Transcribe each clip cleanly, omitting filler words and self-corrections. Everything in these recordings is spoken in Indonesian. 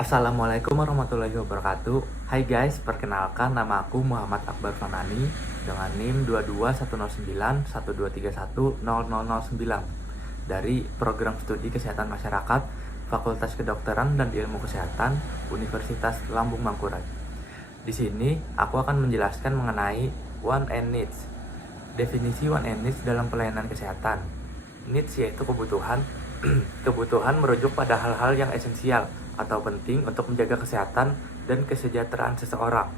Assalamualaikum warahmatullahi wabarakatuh. Hai guys, perkenalkan nama aku Muhammad Akbar Fanani dengan NIM 2219112310009 dari Program Studi Kesehatan Masyarakat Fakultas Kedokteran dan Ilmu Kesehatan Universitas Lambung Mangkurat. Di sini aku akan menjelaskan mengenai want and needs. Definisi want and needs dalam pelayanan kesehatan. Needs yaitu kebutuhan. Kebutuhan merujuk pada hal-hal yang esensial atau penting untuk menjaga kesehatan dan kesejahteraan seseorang.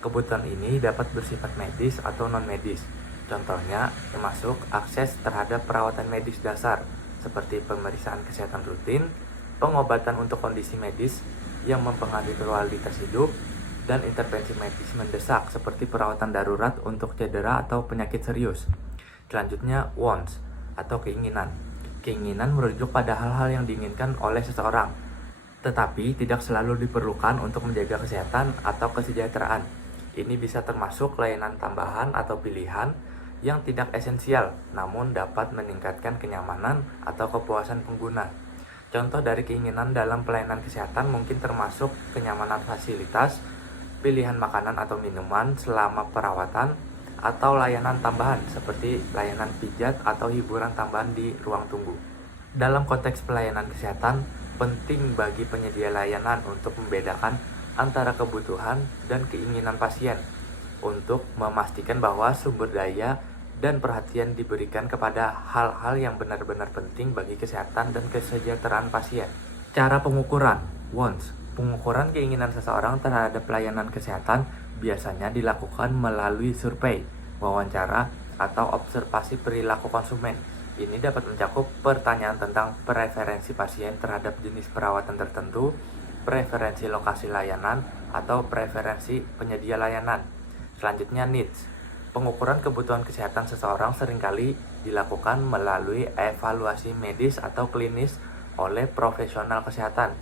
Kebutuhan ini dapat bersifat medis atau non-medis. Contohnya termasuk akses terhadap perawatan medis dasar seperti pemeriksaan kesehatan rutin, pengobatan untuk kondisi medis yang mempengaruhi kualitas hidup, dan intervensi medis mendesak seperti perawatan darurat untuk cedera atau penyakit serius. Selanjutnya, wants atau keinginan. Keinginan merujuk pada hal-hal yang diinginkan oleh seseorang, tetapi tidak selalu diperlukan untuk menjaga kesehatan atau kesejahteraan. Ini bisa termasuk layanan tambahan atau pilihan yang tidak esensial, namun dapat meningkatkan kenyamanan atau kepuasan pengguna. Contoh dari keinginan dalam pelayanan kesehatan mungkin termasuk kenyamanan fasilitas, pilihan makanan atau minuman selama perawatan, atau layanan tambahan seperti layanan pijat atau hiburan tambahan di ruang tunggu. Dalam konteks pelayanan kesehatan, penting bagi penyedia layanan untuk membedakan antara kebutuhan dan keinginan pasien untuk memastikan bahwa sumber daya dan perhatian diberikan kepada hal-hal yang benar-benar penting bagi kesehatan dan kesejahteraan pasien. Cara pengukuran wants. Pengukuran keinginan seseorang terhadap pelayanan kesehatan biasanya dilakukan melalui survei, wawancara, atau observasi perilaku konsumen. Ini dapat mencakup pertanyaan tentang preferensi pasien terhadap jenis perawatan tertentu, preferensi lokasi layanan, atau preferensi penyedia layanan. Selanjutnya, needs. Pengukuran kebutuhan kesehatan seseorang seringkali dilakukan melalui evaluasi medis atau klinis oleh profesional kesehatan.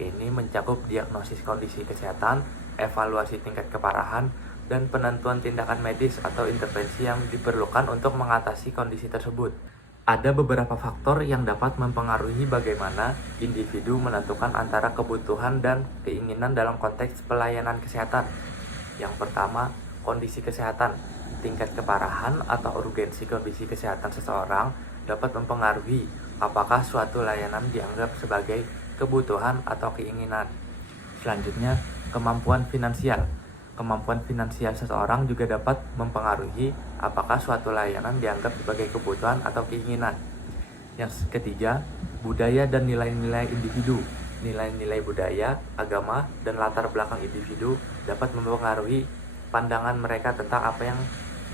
Ini mencakup diagnosis kondisi kesehatan, evaluasi tingkat keparahan, dan penentuan tindakan medis atau intervensi yang diperlukan untuk mengatasi kondisi tersebut. Ada beberapa faktor yang dapat mempengaruhi bagaimana individu menentukan antara kebutuhan dan keinginan dalam konteks pelayanan kesehatan. Yang pertama, kondisi kesehatan. Tingkat keparahan atau urgensi kondisi kesehatan seseorang dapat mempengaruhi apakah suatu layanan dianggap sebagai kebutuhan atau keinginan. Selanjutnya, kemampuan finansial. Kemampuan finansial seseorang juga dapat mempengaruhi apakah suatu layanan dianggap sebagai kebutuhan atau keinginan. Yang ketiga, budaya dan nilai-nilai individu. Nilai-nilai budaya, agama, dan latar belakang individu dapat mempengaruhi pandangan mereka tentang apa yang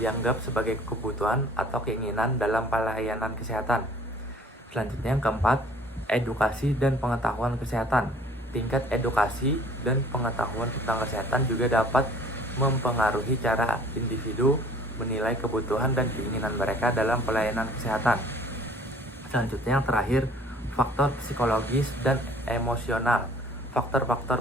dianggap sebagai kebutuhan atau keinginan dalam pelayanan kesehatan. Selanjutnya yang keempat, edukasi dan pengetahuan kesehatan. Tingkat edukasi dan pengetahuan tentang kesehatan juga dapat mempengaruhi cara individu menilai kebutuhan dan keinginan mereka dalam pelayanan kesehatan. Selanjutnya yang terakhir, faktor psikologis dan emosional. Faktor-faktor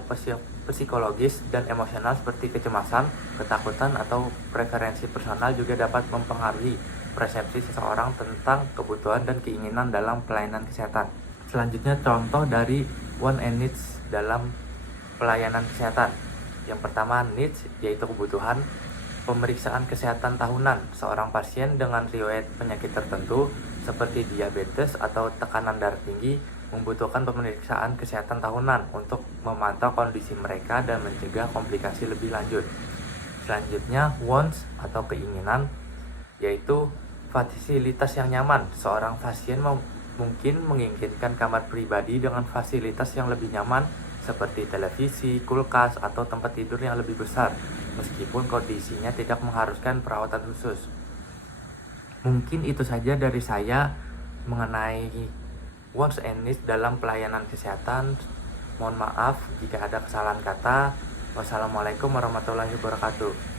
psikologis dan emosional seperti kecemasan, ketakutan, atau preferensi personal juga dapat mempengaruhi persepsi seseorang tentang kebutuhan dan keinginan dalam pelayanan kesehatan. Selanjutnya contoh dari want and needs dalam pelayanan kesehatan. Yang pertama, needs yaitu kebutuhan. Pemeriksaan kesehatan tahunan. Seorang pasien dengan riwayat penyakit tertentu seperti diabetes atau tekanan darah tinggi membutuhkan pemeriksaan kesehatan tahunan untuk memantau kondisi mereka dan mencegah komplikasi lebih lanjut. Selanjutnya, wants atau keinginan yaitu fasilitas yang nyaman. Seorang pasien mungkin menginginkan kamar pribadi dengan fasilitas yang lebih nyaman seperti televisi, kulkas, atau tempat tidur yang lebih besar, meskipun kondisinya tidak mengharuskan perawatan khusus. Mungkin itu saja dari saya mengenai wants and needs dalam pelayanan kesehatan. Mohon maaf jika ada kesalahan kata. Wassalamualaikum warahmatullahi wabarakatuh.